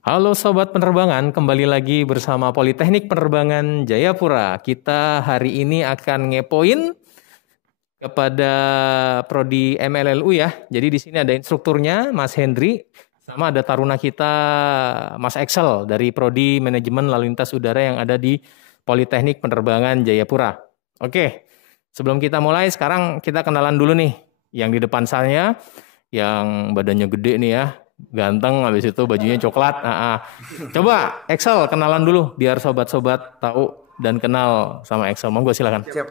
Halo Sobat Penerbangan, kembali lagi bersama Politeknik Penerbangan Jayapura. Kita hari ini akan ngepoin kepada Prodi MLLU ya. Jadi di sini ada instrukturnya Mas Hendri, sama ada taruna kita Mas Excel dari Prodi Manajemen Lalu Lintas Udara yang ada di Politeknik Penerbangan Jayapura. Oke, sebelum kita mulai sekarang kita kenalan dulu nih. Yang di depan saya, yang badannya gede nih ya. Ganteng, habis itu bajunya coklat. Coba Excel kenalan dulu biar sobat-sobat tahu dan kenal sama Excel. Monggo silakan. Siap.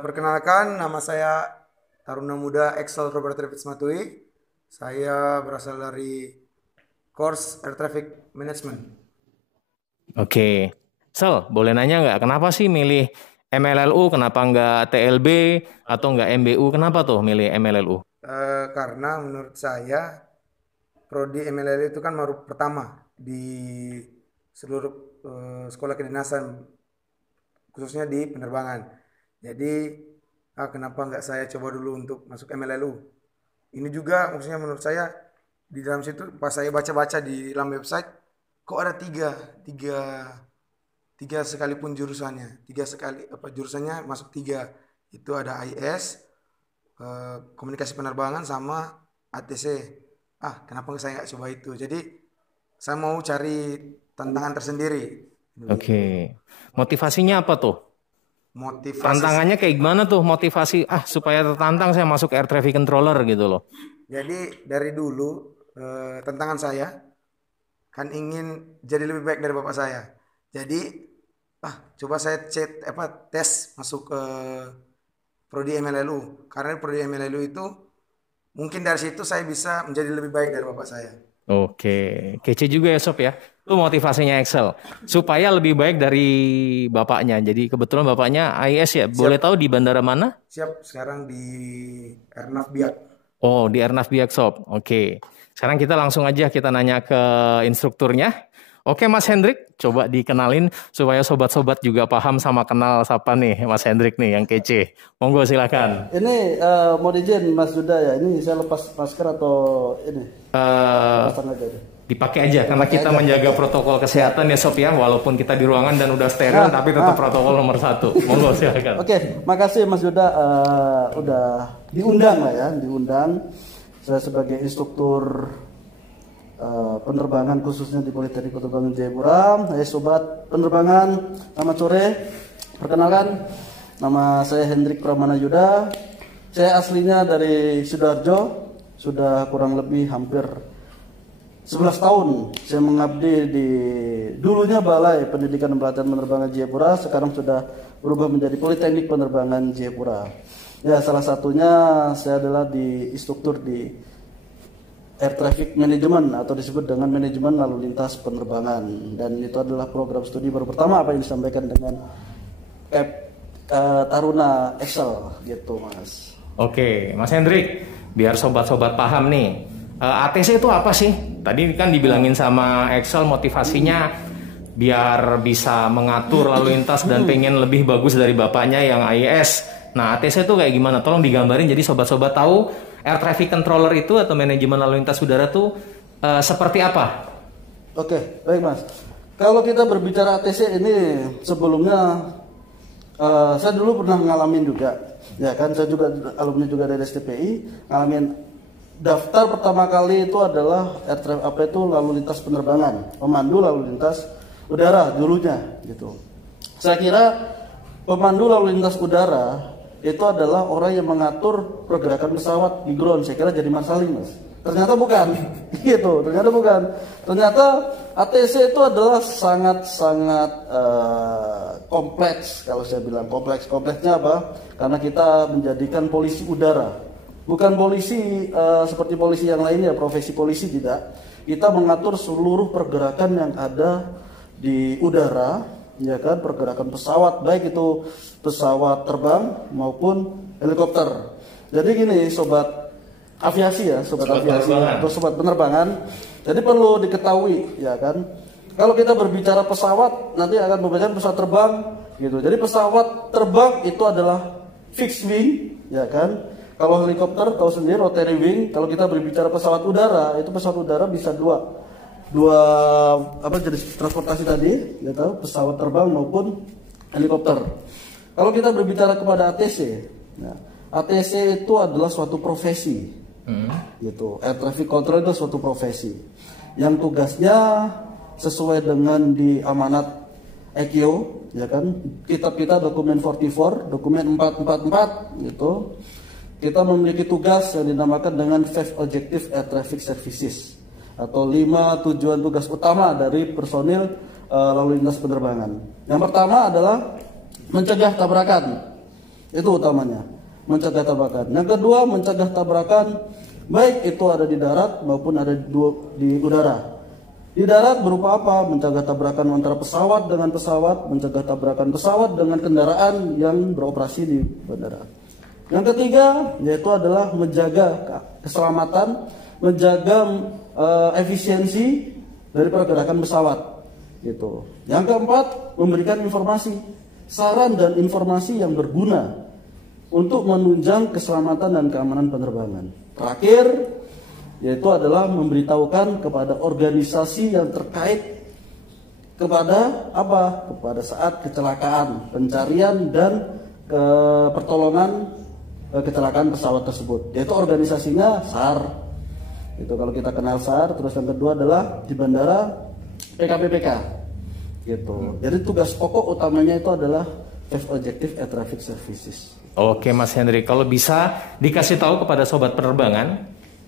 Perkenalkan, nama saya Taruna Muda Excel Robert Traffic Matui. Saya berasal dari course Air Traffic Management. Oke, Excel, boleh nanya nggak kenapa sih milih MLLU? Kenapa nggak TLB atau nggak MBU? Kenapa tuh milih MLLU? Karena menurut saya Prodi MLL itu kan baru pertama di seluruh sekolah kedinasan, khususnya di penerbangan. Jadi, kenapa nggak saya coba dulu untuk masuk MLLU? Ini juga maksudnya menurut saya di dalam situ pas saya baca-baca di dalam website, kok ada tiga sekalipun jurusannya, jurusannya masuk tiga. Itu ada AIS, komunikasi penerbangan sama ATC. Kenapa saya nggak coba itu? Jadi saya mau cari tantangan tersendiri. Oke, motivasinya apa tuh? Motivasi Tantangannya kayak gimana tuh motivasi? Supaya tertantang saya masuk air traffic controller gitu loh. Jadi dari dulu tantangan saya kan ingin jadi lebih baik dari bapak saya. Jadi coba saya tes masuk ke Prodi MLLU. Karena Prodi MLLU itu mungkin dari situ saya bisa menjadi lebih baik dari bapak saya. Oke, kece juga ya Sob ya. Itu motivasinya Excel. Supaya lebih baik dari bapaknya. Jadi kebetulan bapaknya AIS ya. Boleh tahu di bandara mana? Siap, sekarang di Airnav Biak. Oh, di Airnav Biak Sob. Oke. Sekarang kita langsung aja kita nanya ke instrukturnya. Oke Mas Hendrik, coba dikenalin supaya sobat-sobat juga paham sama kenal siapa nih Mas Hendrik nih yang kece. Monggo silakan. Ini mau izin Mas Yuda ya, ini saya lepas masker atau ini? Lepasan aja deh. Dipakai aja karena kita menjaga protokol kesehatan ya Sob ya, walaupun kita di ruangan dan udah steril tapi tetap protokol nomor 1. Monggo silakan. Oke, makasih Mas Yuda udah diundang lah ya, diundang. Saya sebagai instruktur penerbangan khususnya di Politeknik Penerbangan Jayapura. Hai sobat penerbangan, selamat sore. Perkenalkan, nama saya Hendrik Pramana Yuda. Saya aslinya dari Sidoarjo. Sudah kurang lebih hampir 11 tahun saya mengabdi di dulunya Balai Pendidikan dan Pelatihan Penerbangan Jayapura, sekarang sudah berubah menjadi Politeknik Penerbangan Jayapura. Ya, salah satunya saya adalah di instruktur di Air Traffic Management atau disebut dengan manajemen lalu lintas penerbangan, dan itu adalah program studi baru pertama apa yang disampaikan dengan Taruna Excel gitu Mas. Oke, Mas Hendrik, biar sobat-sobat paham nih, ATC itu apa sih? Tadi kan dibilangin sama Excel motivasinya biar bisa mengatur lalu lintas dan pengen lebih bagus dari bapaknya yang AIS. Nah, ATC itu kayak gimana? Tolong digambarin jadi sobat-sobat tahu air traffic controller itu atau manajemen lalu lintas udara itu seperti apa? Oke, baik Mas. Kalau kita berbicara ATC ini sebelumnya saya dulu pernah ngalamin juga. Ya kan, saya juga alumni juga dari STPI, ngalamin daftar pertama kali itu adalah lalu lintas penerbangan, pemandu lalu lintas udara dulunya gitu. Saya kira pemandu lalu lintas udara itu adalah orang yang mengatur pergerakan pesawat di ground. Saya kira jadi Mas Salim, Mas. Ternyata bukan. Gitu, ternyata bukan. Ternyata ATC itu adalah sangat-sangat kompleks. Kalau saya bilang kompleks. Kompleksnya apa? Karena kita menjadikan polisi udara. Bukan polisi seperti polisi yang lainnya, profesi polisi tidak. Kita mengatur seluruh pergerakan yang ada di udara, ya kan, pergerakan pesawat, baik itu pesawat terbang maupun helikopter. Jadi gini sobat aviasi ya, sobat aviasi atau sobat penerbangan. Jadi perlu diketahui ya kan, kalau kita berbicara pesawat nanti akan berbicara pesawat terbang gitu. Jadi pesawat terbang itu adalah fixed wing ya kan. Kalau helikopter tahu sendiri rotary wing. Kalau kita berbicara pesawat udara, itu pesawat udara bisa dua, dua jenis transportasi tadi, gitu, pesawat terbang maupun helikopter. Kalau kita berbicara kepada ATC, ya, ATC itu adalah suatu profesi, gitu. Air traffic control itu suatu profesi yang tugasnya sesuai dengan di amanat ECIO, ya kan, kitab kita dokumen 44, dokumen 444, gitu. Kita memiliki tugas yang dinamakan dengan 5 Objective Air Traffic Services atau 5 tujuan tugas utama dari personil lalu lintas penerbangan. Yang pertama adalah mencegah tabrakan, itu utamanya, mencegah tabrakan. Yang kedua, mencegah tabrakan baik itu ada di darat maupun ada di udara. Di darat berupa apa? Mencegah tabrakan antara pesawat dengan pesawat, mencegah tabrakan pesawat dengan kendaraan yang beroperasi di bandara. Yang ketiga yaitu adalah menjaga keselamatan, menjaga efisiensi dari pergerakan pesawat, gitu. Yang keempat, memberikan informasi, saran dan informasi yang berguna untuk menunjang keselamatan dan keamanan penerbangan. Terakhir, yaitu adalah memberitahukan kepada organisasi yang terkait kepada apa? Kepada saat kecelakaan, pencarian dan pertolongan kecelakaan pesawat tersebut. Yaitu organisasinya SAR. Itu kalau kita kenal SAR. Terus yang kedua adalah di bandara PKPPK. Gitu. Jadi tugas pokok utamanya itu adalah Fifth Objective Air Traffic Services. Oke Mas Hendri, kalau bisa dikasih tahu kepada sobat penerbangan,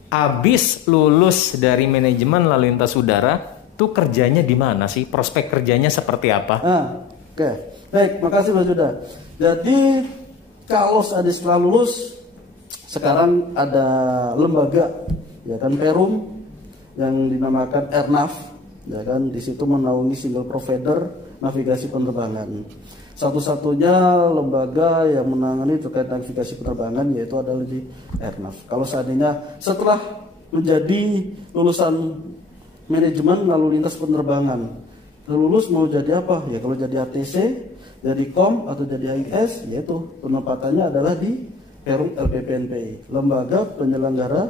abis lulus dari manajemen lalu lintas udara, tuh kerjanya di mana sih? Prospek kerjanya seperti apa? Oke. Baik, makasih Mas Yuda. Jadi kalau ada setelah lulus, sekarang ada lembaga, ya kan, Perum yang dinamakan Airnav, ya kan, di situ menaungi single provider navigasi penerbangan. Satu-satunya lembaga yang menangani terkait navigasi penerbangan yaitu adalah di Airnav. Kalau seandainya setelah menjadi lulusan manajemen lalu lintas penerbangan, lulus mau jadi apa? Ya kalau jadi ATC, jadi KOM atau jadi AIS, yaitu penempatannya adalah di Perum LPPNP, Lembaga Penyelenggara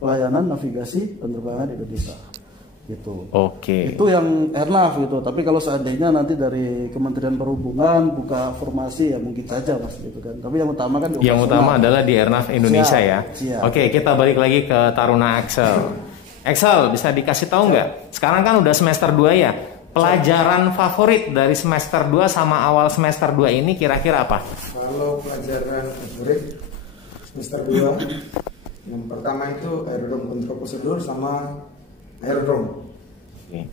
Pelayanan Navigasi Penerbangan Indonesia. Gitu. Oke. Itu yang Airnav gitu. Tapi kalau seandainya nanti dari Kementerian Perhubungan buka formasi ya mungkin saja Mas gitu kan. Tapi yang utama kan yang utama adalah di Airnav Indonesia. Siap. Oke, kita balik lagi ke Taruna Axel. Axel, bisa dikasih tahu nggak? Sekarang kan udah semester 2 ya. Pelajaran favorit dari semester 2 sama awal semester 2 ini kira-kira apa? Kalau pelajaran favorit semester 2, yang pertama itu aerodrome control prosedur sama aerodrome.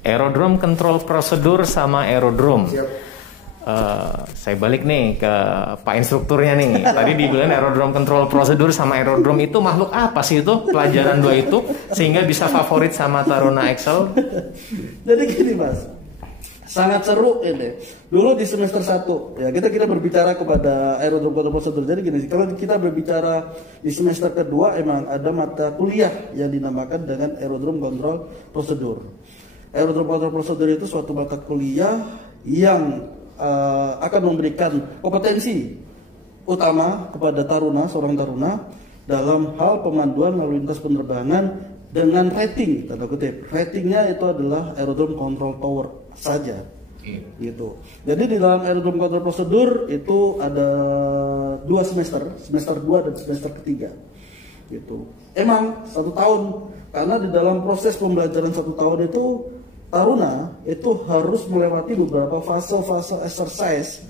Aerodrome control prosedur sama aerodrome. Siap. Saya balik nih ke Pak instrukturnya nih. Tadi dibilang aerodrome control prosedur sama aerodrome itu makhluk apa sih itu pelajaran 2 itu sehingga bisa favorit sama Taruna Axel? Jadi gini Mas, sangat seru ini. Dulu di semester 1 ya kita berbicara kepada aerodrome control prosedur. Jadi gini, kalau kita berbicara di semester kedua emang ada mata kuliah yang dinamakan dengan aerodrome control prosedur. Aerodrome control prosedur itu suatu mata kuliah yang akan memberikan kompetensi utama kepada seorang taruna dalam hal pemanduan lalu lintas penerbangan dengan rating, tanda kutip. Ratingnya itu adalah aerodrome control tower saja. Gitu. Jadi di dalam aerodrome control prosedur itu ada 2 semester 2 dan semester ketiga. Gitu. Emang 1 tahun, karena di dalam proses pembelajaran 1 tahun itu taruna itu harus melewati beberapa fase-fase exercise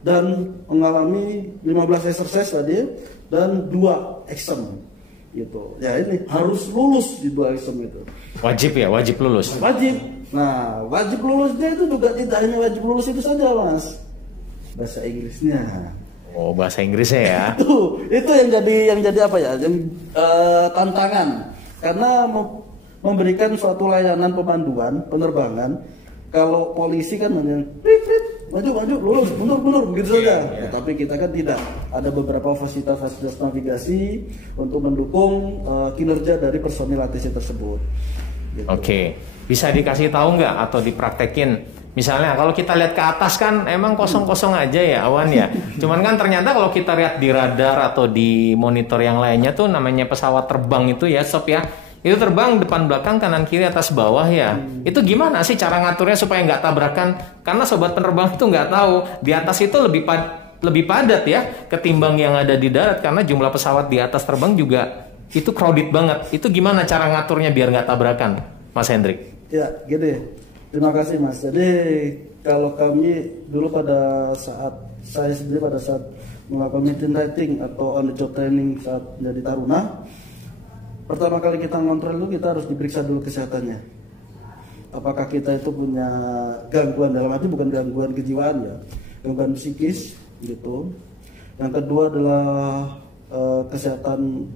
dan mengalami 15 exercise tadi dan 2 exam gitu. Ya ini harus lulus di 2 exam itu. Wajib ya, wajib lulus. Wajib. Nah, wajib lulusnya itu juga tidak hanya wajib lulus itu saja, Mas. Bahasa Inggrisnya. Oh, bahasa Inggrisnya ya. Itu yang jadi apa ya? Yang tantangan. Karena memberikan suatu layanan pemanduan penerbangan. Kalau polisi kan hanya maju, lulus, mundur, begitu saja. Tetapi kita kan tidak. Ada beberapa fasilitas navigasi untuk mendukung kinerja dari personil ATC tersebut. Gitu. Oke, bisa dikasih tahu nggak atau dipraktekin? Misalnya kalau kita lihat ke atas kan emang kosong-kosong aja ya awan ya. Cuman kan ternyata kalau kita lihat di radar atau di monitor yang lainnya tuh namanya pesawat terbang itu ya sob ya. Itu terbang depan belakang kanan kiri atas bawah ya. Itu gimana sih cara ngaturnya supaya nggak tabrakan? Karena sobat penerbang itu nggak tahu di atas itu lebih padat ya ketimbang yang ada di darat, karena jumlah pesawat di atas terbang juga itu crowded banget. Itu gimana cara ngaturnya biar nggak tabrakan, Mas Hendrik? Ya, gini. Terima kasih Mas. Jadi kalau kami dulu pada saat saya sendiri pada saat melakukan meeting writing atau on the job training saat menjadi taruna, pertama kali kita ngontrol dulu, kita harus diperiksa dulu kesehatannya. Apakah kita itu punya gangguan, dalam arti bukan gangguan kejiwaan ya, gangguan psikis gitu. Yang kedua adalah kesehatan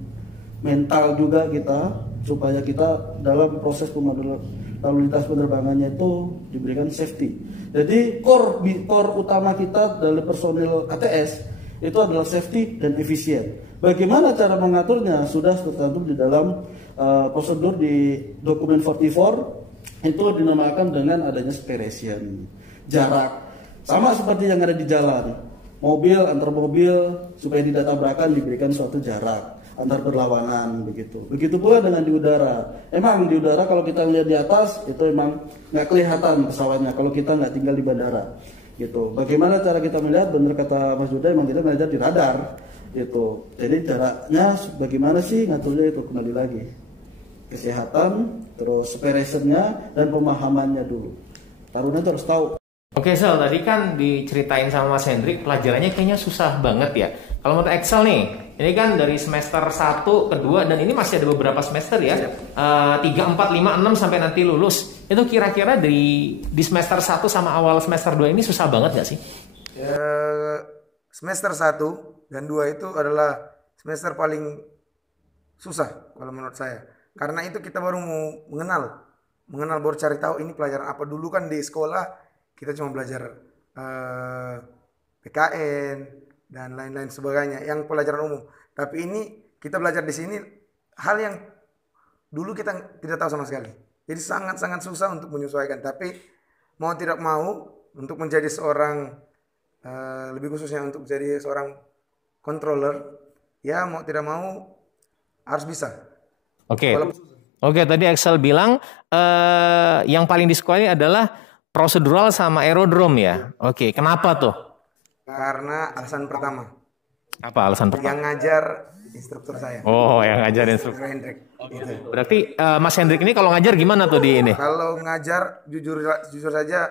mental juga kita, supaya kita dalam proses pemandu lalu lintas penerbangannya itu diberikan safety. Jadi core utama kita dari personil ATS itu adalah safety dan efisien. Bagaimana cara mengaturnya sudah tercantum di dalam prosedur di dokumen 44, itu dinamakan dengan adanya separation, jarak. Sama seperti yang ada di jalan, mobil antar mobil supaya tidak tabrakan diberikan suatu jarak antar berlawanan begitu. Begitu pula dengan di udara. Emang di udara kalau kita lihat di atas itu emang nggak kelihatan pesawatnya kalau kita nggak tinggal di bandara gitu. Bagaimana cara kita melihat? Benar kata Mas Duda, emang kita melihat di radar gitu. Jadi jaraknya bagaimana sih ngaturnya, itu kembali lagi kesehatan, terus operationnya dan pemahamannya dulu. Taruna itu harus tahu. Oke Sel, tadi kan diceritain sama Mas Hendrik pelajarannya kayaknya susah banget ya. Kalau menurut Excel nih, ini kan dari semester 1, kedua, dan ini masih ada beberapa semester ya, 3, 4, 5, 6 sampai nanti lulus. Itu kira-kira di semester 1 sama awal semester 2 ini susah banget gak sih? Semester 1 dan 2 itu adalah semester paling susah kalau menurut saya. Karena itu kita baru mau mengenal baru cari tahu ini pelajaran apa. Dulu kan di sekolah kita cuma belajar PKN dan lain-lain sebagainya yang pelajaran umum. Tapi ini kita belajar di sini hal yang dulu kita tidak tahu sama sekali. Jadi sangat-sangat susah untuk menyesuaikan. Tapi mau tidak mau untuk menjadi seorang lebih khususnya untuk menjadi seorang controller, ya mau tidak mau harus bisa. Oke. Oke, tadi Excel bilang yang paling disukai adalah prosedural sama aerodrome ya. Oke, kenapa tuh? Karena alasan pertama. Apa alasan pertama? Yang ngajar instruktur saya. Oh, yang ngajar instruktur. Hendrik. Berarti Mas Hendrik ini kalau ngajar gimana tuh di ini? Kalau ngajar jujur saja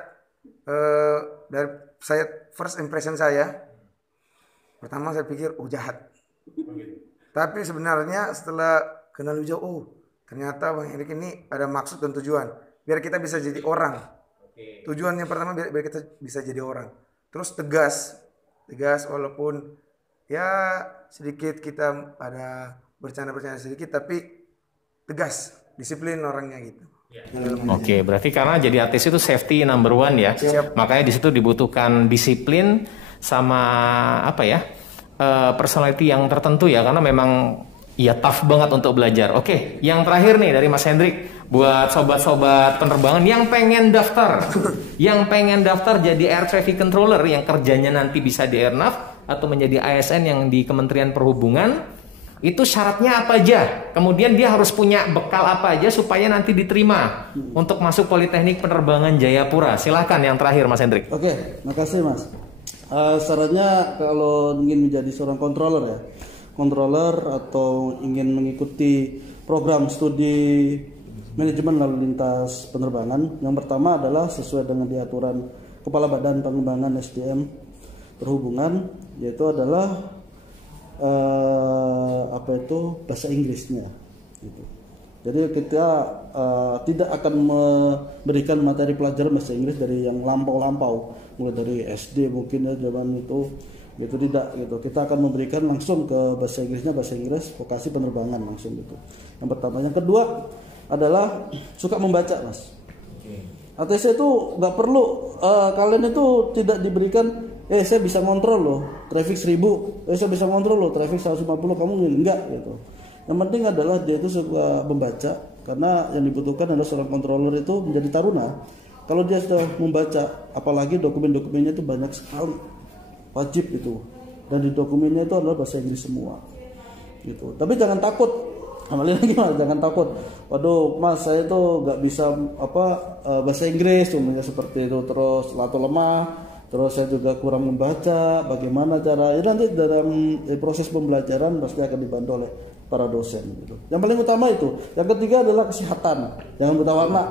dari saya first impression saya pertama saya pikir jahat. Tapi sebenarnya setelah kenal lebih jauh, ternyata Bang Hendrik ini ada maksud dan tujuan biar kita bisa jadi orang. Tujuannya pertama biar kita bisa jadi orang. Terus tegas walaupun ya sedikit kita ada bercanda-bercanda sedikit, tapi tegas, disiplin orangnya gitu. Oke, berarti karena jadi ATS itu safety number one ya. Siap. Makanya di situ dibutuhkan disiplin sama apa ya, personality yang tertentu ya, karena memang ya tough banget untuk belajar. Oke, yang terakhir nih dari Mas Hendrik. Buat sobat-sobat penerbangan yang pengen daftar jadi air traffic controller yang kerjanya nanti bisa di Airnav atau menjadi ASN yang di Kementerian Perhubungan, itu syaratnya apa aja? Kemudian dia harus punya bekal apa aja supaya nanti diterima untuk masuk Politeknik Penerbangan Jayapura. Silahkan yang terakhir Mas Hendrik. Oke, makasih Mas. Syaratnya kalau ingin menjadi seorang controller atau ingin mengikuti program studi manajemen lalu lintas penerbangan, yang pertama adalah sesuai dengan diaturan Kepala Badan Pengembangan SDM Perhubungan, yaitu adalah bahasa Inggrisnya gitu. Jadi kita tidak akan memberikan materi pelajaran bahasa Inggris dari yang lampau-lampau, mulai dari SD mungkin ya zaman itu gitu, tidak gitu. Kita akan memberikan langsung ke bahasa Inggris vokasi penerbangan langsung gitu. Yang pertama. Yang kedua adalah suka membaca Mas. ATC itu nggak perlu kalian itu tidak diberikan saya bisa ngontrol loh traffic 1000, saya bisa ngontrol loh traffic 150, kamu enggak gitu. Yang penting adalah dia itu suka membaca, karena yang dibutuhkan adalah seorang controller itu menjadi taruna. Kalau dia sudah membaca, apalagi dokumen-dokumennya itu banyak sekali, wajib itu, dan di dokumennya itu adalah bahasa Inggris semua gitu. Tapi jangan takut Kembali lagi mas, jangan takut. Waduh mas, saya tuh nggak bisa bahasa Inggris, contohnya seperti itu. Terus atau lemah. Terus saya juga kurang membaca. Bagaimana cara? Ya nanti dalam proses pembelajaran pasti akan dibantu oleh para dosen. Gitu. Yang paling utama itu. Yang ketiga adalah kesehatan. Jangan buta warna.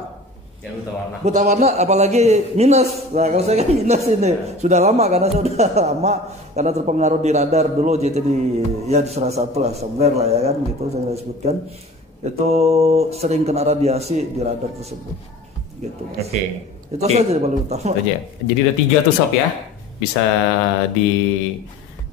Yang buta warna. Buta warna, apalagi minus. Nah kalau saya kan minus ini sudah lama karena saya sudah lama karena terpengaruh di radar dulu jadi di salah satu lah somewhere lah ya kan gitu saya sebutkan itu sering kena radiasi di radar tersebut gitu. Oke. Itu saja yang paling utama. Itu aja. Jadi ada 3 tuh sob ya. Bisa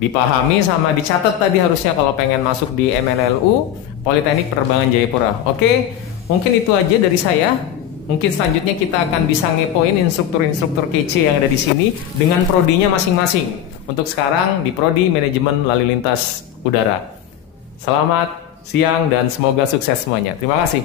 dipahami sama dicatat tadi harusnya kalau pengen masuk di MLLU Politeknik Penerbangan Jayapura. Oke, mungkin itu aja dari saya. Mungkin selanjutnya kita akan bisa ngepoin instruktur-instruktur kece yang ada di sini dengan prodinya masing-masing. Untuk sekarang di Prodi Manajemen Lalu Lintas Udara. Selamat siang dan semoga sukses semuanya. Terima kasih.